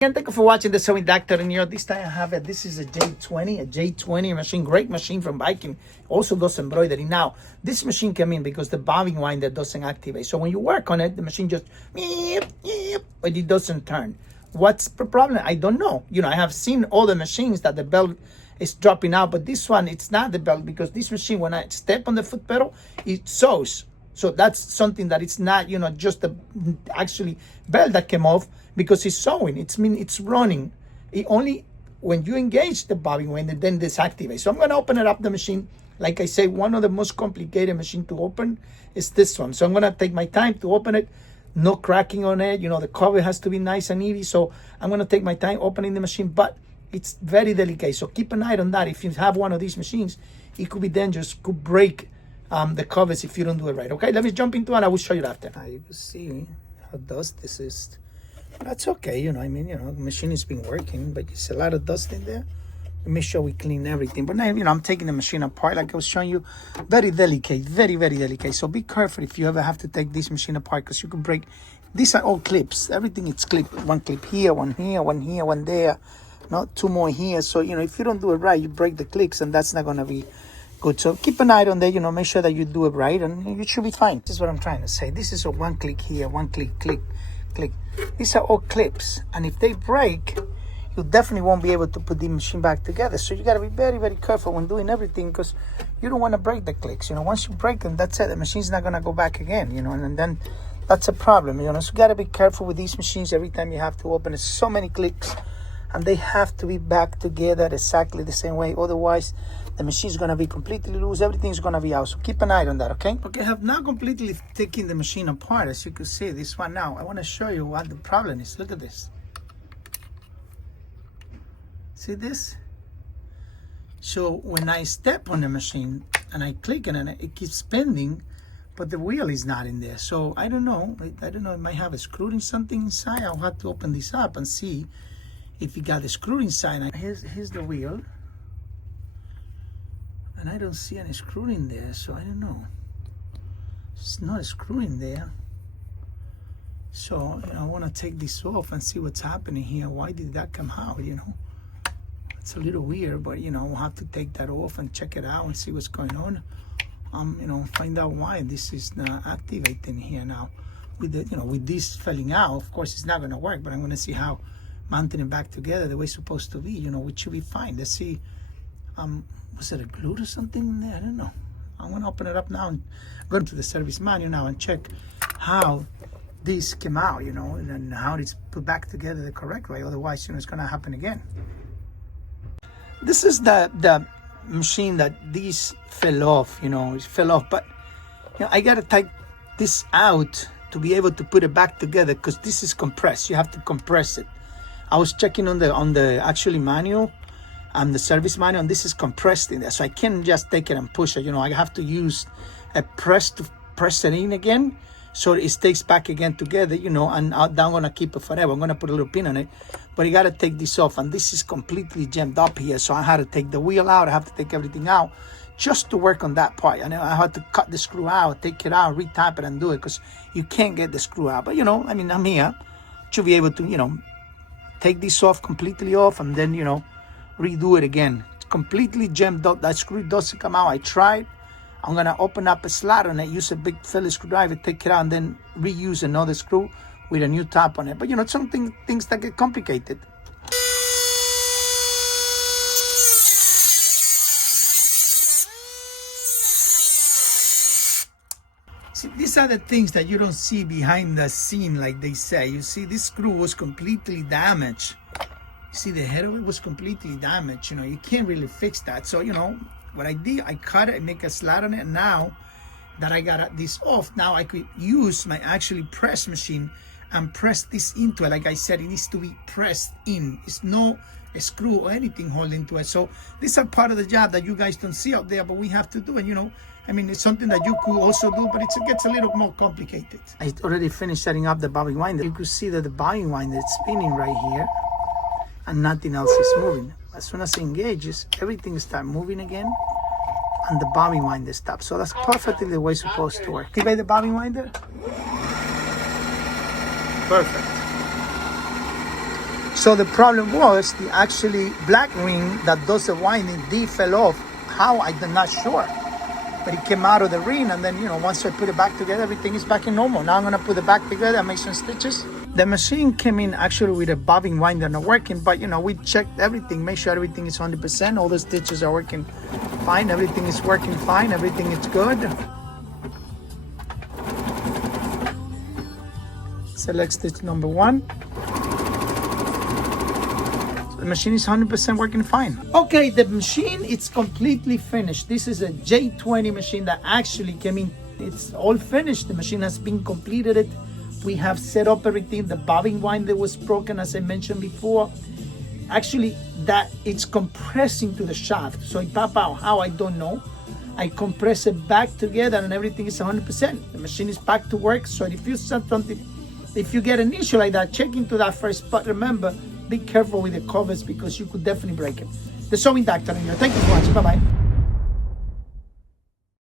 Again, thank you for watching the Sewing Doctor. And this time I have this is a Jade machine, great machine from Viking. Also does embroidery. Now, this machine came in because the bobbin winder doesn't activate. So when you work on it, the machine just but it doesn't turn. What's the problem? I don't know. I have seen all the machines that the belt is dropping out, but this one, it's not the belt, because this machine, when I step on the foot pedal, it sews. So that's something that it's not, just the actually belt that came off, because it's sewing. It's running. It only when you engage the bobbin winder, then disactivates. So I'm going to open it up, the machine. Like I say, one of the most complicated machine to open is this one. So I'm going to take my time to open it. No cracking on it. The cover has to be nice and easy. So I'm going to take my time opening the machine, but it's very delicate. So keep an eye on that. If you have one of these machines, it could be dangerous, could break the covers if you don't do it right. Okay, let me jump into it and I will show you after. Now you can see how dust this is. That's okay, the machine has been working, but it's a lot of dust in there. Make sure we clean everything. But now, I'm taking the machine apart like I was showing you. Very delicate, very, very delicate. So be careful if you ever have to take this machine apart, because you can break. These are all clips. Everything is clipped. One clip here, one here, one here, one there. Not two more here. So, if you don't do it right, you break the clicks, and that's not going to be good. So keep an eye on there, make sure that you do it right, and you should be fine. This is what I'm trying to say. This is a one click here, one click, click. These are all clips, and if they break, you definitely won't be able to put the machine back together. So you got to be very, very careful when doing everything, because you don't want to break the clicks. Once you break them, that's it. The machine's not going to go back again, and then that's a problem. So you got to be careful with these machines. Every time you have to open it, so many clicks, and they have to be back together exactly the same way. Otherwise, the machine's going to be completely loose. Everything's going to be out. So keep an eye on that, okay? Okay, I have now completely taken the machine apart. As you can see, this one now. I want to show you what the problem is. Look at this. See this? So when I step on the machine and I click on it, it keeps spinning, but the wheel is not in there. So I don't know. It might have a screw in something inside. I'll have to open this up and see if you got the screw inside. Here's the wheel. And I don't see any screw in there, so I don't know. It's not a screw in there. So I want to take this off and see what's happening here. Why did that come out, It's a little weird, but we'll have to take that off and check it out and see what's going on. Find out why this is not activating here now. With this falling out, of course it's not going to work, but I'm going to see how mounting it back together the way it's supposed to be, which should be fine. Let's see. Was it a glue or something in there? I don't know. I'm going to open it up now and go into the service manual now and check how this came out, and how it's put back together the correct way. Otherwise, it's going to happen again. This is the machine that these fell off, it fell off. But, I got to take this out to be able to put it back together, because this is compressed. You have to compress it. I was checking on the actually manual, the service manual, and this is compressed in there, so I can't just take it and push it. I have to use a press to press it in again, so it stays back again together, and I'm gonna keep it forever. I'm gonna put a little pin on it, but you gotta take this off, and this is completely jammed up here, so I had to take the wheel out. I have to take everything out just to work on that part. And I had to cut the screw out, take it out, retap it, and do it, because you can't get the screw out. But I'm here to be able to take this off completely off, and then redo it again. It's completely jammed up. That screw doesn't come out. I tried. I'm gonna open up a slot on it, use a big Phillips screwdriver, take it out, and then reuse another screw with a new top on it. But things that get complicated. See, these are the things that you don't see behind the scene, like they say. You see, this screw was completely damaged. See, the head of it was completely damaged. You can't really fix that. So, what I did, I cut it, I make a slot on it. And now that I got this off, now I could use my actually press machine and press this into it. Like I said, it needs to be pressed in. It's no screw or anything holding to it. So these are part of the job that you guys don't see out there, but we have to do it, it's something that you could also do, but it gets a little more complicated. I already finished setting up the bobbin winder. You could see that the bobbin winder is spinning right here, and nothing else is moving. As soon as it engages, everything starts moving again, and the bobbin winder stops. So that's perfectly the way it's supposed to work. Activate the bobbin winder. Perfect. So the problem was the actually black ring that does the winding fell off. How, I'm not sure. But it came out of the ring, and then, once I put it back together, everything is back in normal. Now I'm gonna put it back together and make some stitches. The machine came in actually with a bobbin winder not working, but we checked everything, make sure everything is 100%. All the stitches are working fine. Everything is working fine. Everything is good. Select stitch number 1. The machine is 100% working fine. Okay, the machine is completely finished. This is a Jade 20 machine that actually came in. It's all finished. The machine has been completed. We have set up everything. The bobbin winder was broken, as I mentioned before. Actually, that it's compressing to the shaft. So it pop out. How, I don't know. I compress it back together and everything is 100%. The machine is back to work. So if you set something, if you get an issue like that, check into that first. But remember, be careful with the covers because you could definitely break it. The Sewing Doctor in here. Thank you for watching. Bye-bye.